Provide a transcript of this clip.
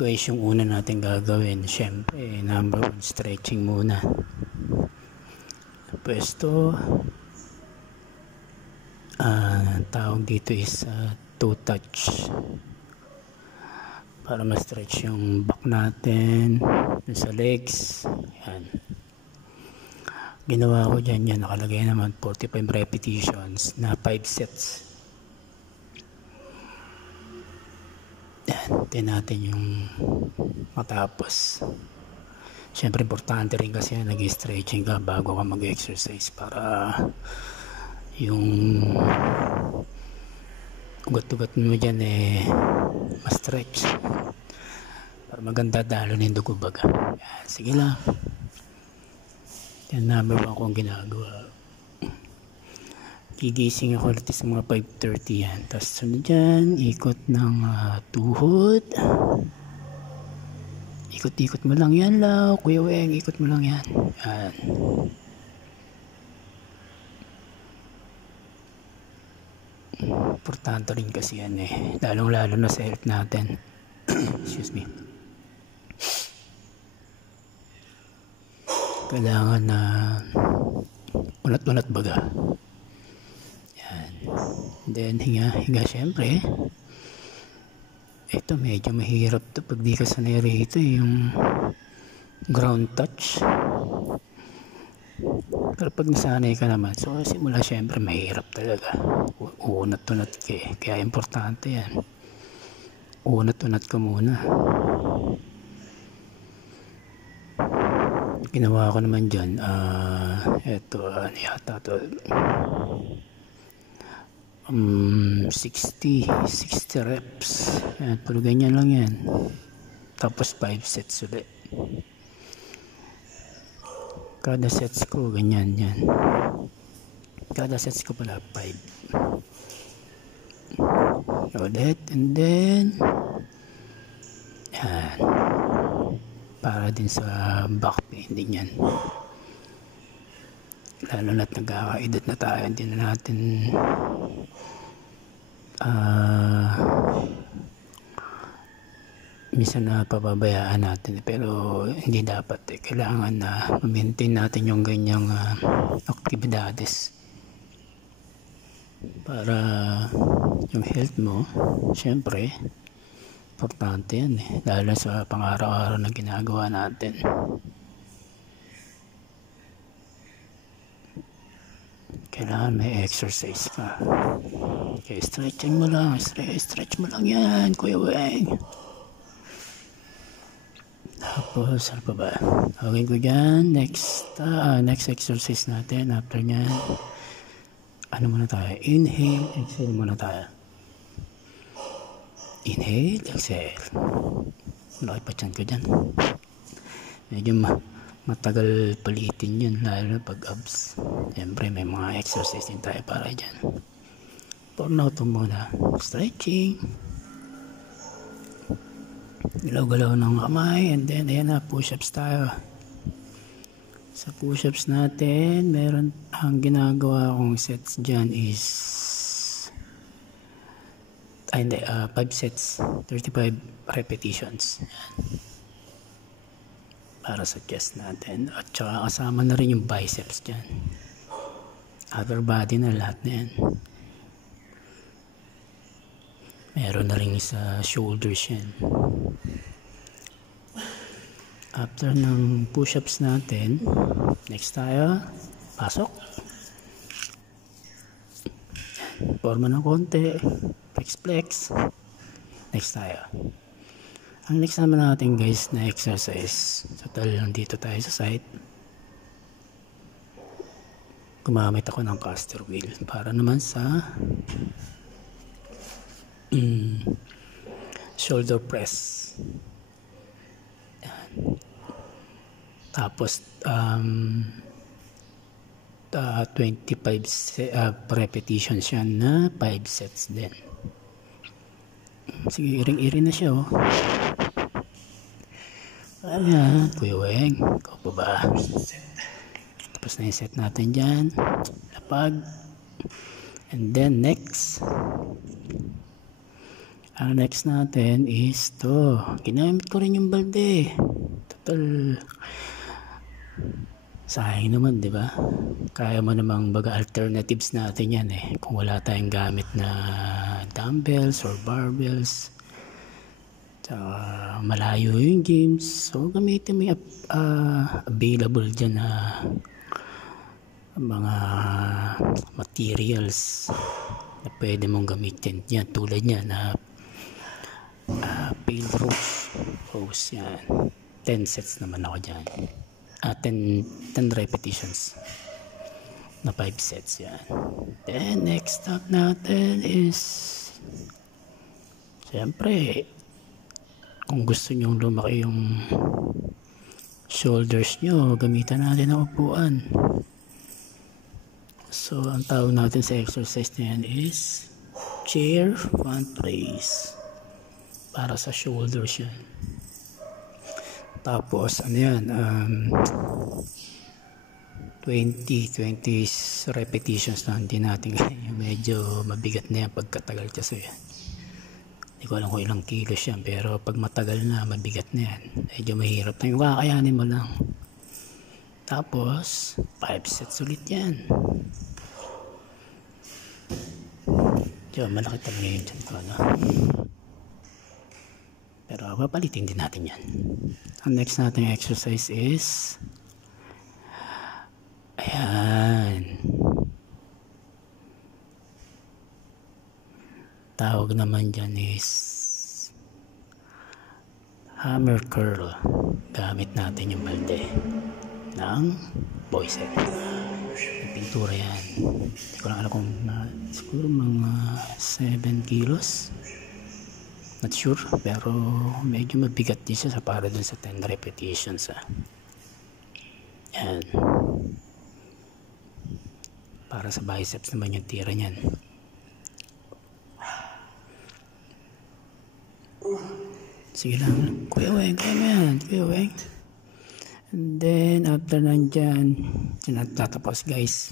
guys, yung una natin gagawin, syempre number 1 stretching muna. Pwesto tawag dito is toe touch para ma-stretch yung back natin sa legs. Yan, ginawa ko dyan, yan nakalagay naman 45 repetitions na 5 sets. Yan, tingnan natin yung matapos. Siyempre importante rin kasi nag-stretching ka bago ka mag-exercise para yung ugat-ugat mo dyan ma-stretch para maganda dalo na yung dugo baga. Yan, sige lang. Yan number 1 kong ginagawa. Gigising ako ulit sa mga 5:30 yan. Tapos sunod dyan, ikot ng tuhod. Ikot-ikot mo lang yan lang, Kuya Weng, ikot mo lang yan. Yan. Importante rin kasi yan lalong-lalo na sa health natin. Excuse me. Kailangan na unat-unat baga. Then hinga syempre. Ito medyo mahirap to pag di ka sanay rito, yung ground touch. Pero pag nasanay ka naman, so simula syempre mahirap talaga. Unat-unat ka kaya importante yan. Unat-unat ka muna. Ginawa ko naman dyan, ito yata to 60 reps. Yan, pero ganyan lang yan. Tapos 5 sets ulit. Kada sets ko ganyan yan. Kada sets ko pala 5 ulit, and then yan, para din sa back pain din yan. Lalo na't nagkakaedad na tayo, hindi na natin minsan na pababayaan natin, pero hindi dapat kailangan na ma-maintain natin yung ganyang aktibidades para yung health mo syempre importante yan lalo sa pang-araw-araw na ginagawa natin. Kailangan may exercise ka. Okay, stretching mo lang. Stretch mo lang yan, Kuya Weng. Tapos, ano pa ba? Okay ko dyan. Next exercise natin. After nyan, ano muna tayo? Inhale, exhale muna tayo. Inhale, exhale. Malaki pa tiyan ko dyan. Medyo matagal palitin yun, lalo na pag abs. Siyempre may mga exercise din tayo para dyan. For now, ito muna stretching, galaw-galaw ng kamay, and then ayan na, push-ups tayo. Sa push-ups natin, meron ang ginagawa kong sets dyan is 5 sets, 35 repetitions. Ayan, para sa chest natin, at saka kasama na rin yung biceps dyan, upper body na, lahat na yan. Meron na rin sa shoulders yan. After ng push-ups natin, next tayo, pasok, forma ng konti, flex. Next tayo. Ang next naman natin guys na exercise, total lang dito tayo sa side. Gumamit ako ng caster wheel para naman sa shoulder press. Yan. Tapos 25 repetitions yan na 5 sets din. Sige, iring-iring na siya Ayan, Kuya Weng, ikaw pa ba? Tapos na yung set natin dyan, lapag, and then next Ang next natin is to. Ginamit ko rin yung balde. Total, sayang naman, di ba? Kaya mo namang baga alternatives natin yan eh. Kung wala tayong gamit na dumbbells or barbells. Malayo yung games, so gamitin mo yung available dyan na mga materials na pwede mong gamitin yan, tulad yan na pale rose yan. 10 sets naman ako dyan, 10 repetitions na 5 sets yan. Then next up natin is siyempre, kung gusto nyo lumaki yung shoulders nyo, gamitan natin ang upuan. So, ang tawag natin sa exercise na yan is chair front raise. Para sa shoulders yan. Tapos, ano yan, 20 repetitions lang din natin. Medyo mabigat na yan pagkatagal kasi yan. Hindi ko alam kung ilang kilos yan, pero pag matagal na, mabigat na yan. Medyo mahirap na yung kakayanin mo lang. Tapos 5 sets ulit yan. Diyan, malaki talaga yun dyan ko, ano? Pero papalitin din natin yan. Ang next natin exercise is ayan, tawag naman dyan is hammer curl. Gamit natin yung balde ng boyset. Yung pintura yan, hindi ko lang alam kung siguro mga 7 kilos, not sure, pero medyo mabigat din siya sa para dun sa 10 repetitions yan. Para sa biceps naman yung tira nyan. Sige lang, Kuya Weng, Kuya Weng. And then after nandyan, tatapos guys.